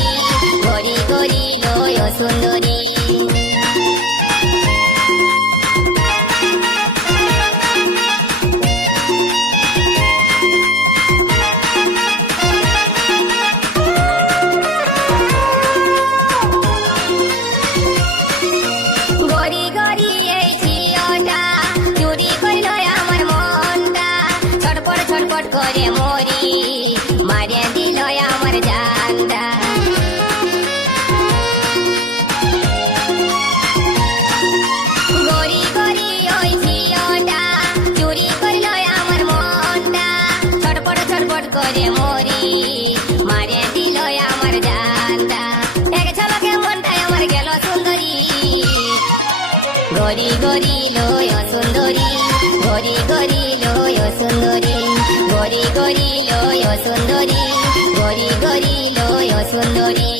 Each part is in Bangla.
সুন্দরী, গরি গরি লয় সুন্দরী। গরি গরি এই ঝিওটা চুরি কইল আমার মনটা, ছটপট ছটপট করে মরি, মারিয়া দিল আমার জানটা। গরি গরি ওই ঝিওটা চুরি কইল আমার মনটা, ছটপট ছটপট করে মরি, মারিয়া দিল আমার জানটা। এক ঝলকে মনটাই আমার গেল সুন্দরী, গরি গরি লয় সুন্দরী, গরি গরি লয় সুন্দরী, গরি গরি লয় সুন্দরী, গরি গরি লয় সুন্দরী।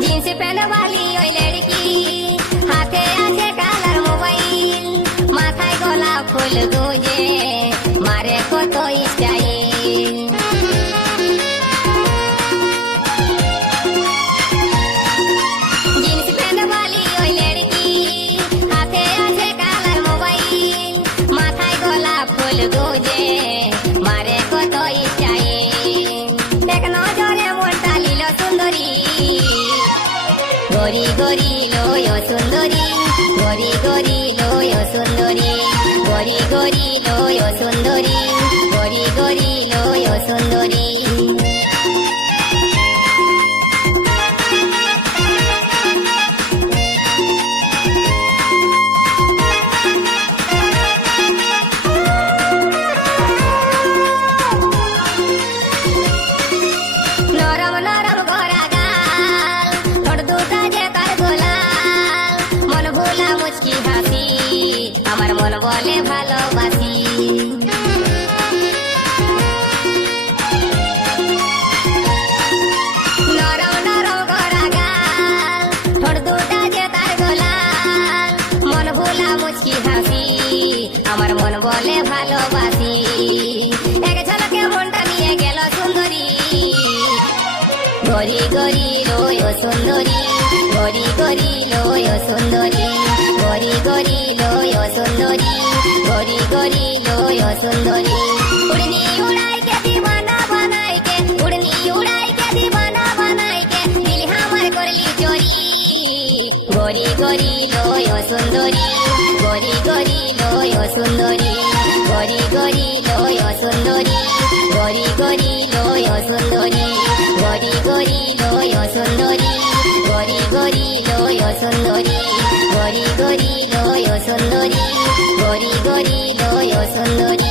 जींस पहने वाली ओई लड़की, हाथे आछे कालार मोबाइल, माथाय गोलाप फुल गुजे, मारे कत स्टाइल। जींस पहने वाली ओई लड़की, हाथे आछे कालार मोबाइल, माथाय गोलाप फुल गुजे, मारे कत स्टाइल। एक नजरे মনটা লীল সুন্দরী, গরি গরি লয় সুন্দরী, গরি গরি লয় সুন্দরী, গরি গরি লয় সুন্দরী, গরি গরি লয় সুন্দরী। নরম নরম গড়া গাল, ঠোঁট দুটা যে তার গোলাল, মন ভোলা মুচকি হাসি, আমার মন বলে ভালোবাসি। নরম নরম গড়া গাল, ঠোঁট দুটা যে তার গোলাল, মন ভোলা মুচকি হাসি, আমার মন বলে ভালোবাসি। এক ঝলকে মনটা নিয়ে গেল সুন্দরী, গরি গরি লয় সুন্দরী, গরি গরি লয় সুন্দরী, গরি গরি লয় সুন্দরী, গরি গরি লয় সুন্দরী। উড়নি উড়াই के दीवाना बनाई के, उड़नी उड़ाई के दीवाना बनाई के, दिल हमार करली चोरी, गरी गरी लय सुंदरी, गरी गरी लय सुंदरी, गरी गरी लय सुंदरी, गरी गरी लय सुंदरी, गरी गरी लय सुंदरी, गरी गरी लय सुंदरी, गरी गरी लय सुंदरी, गरी गरी लय सुंदरी।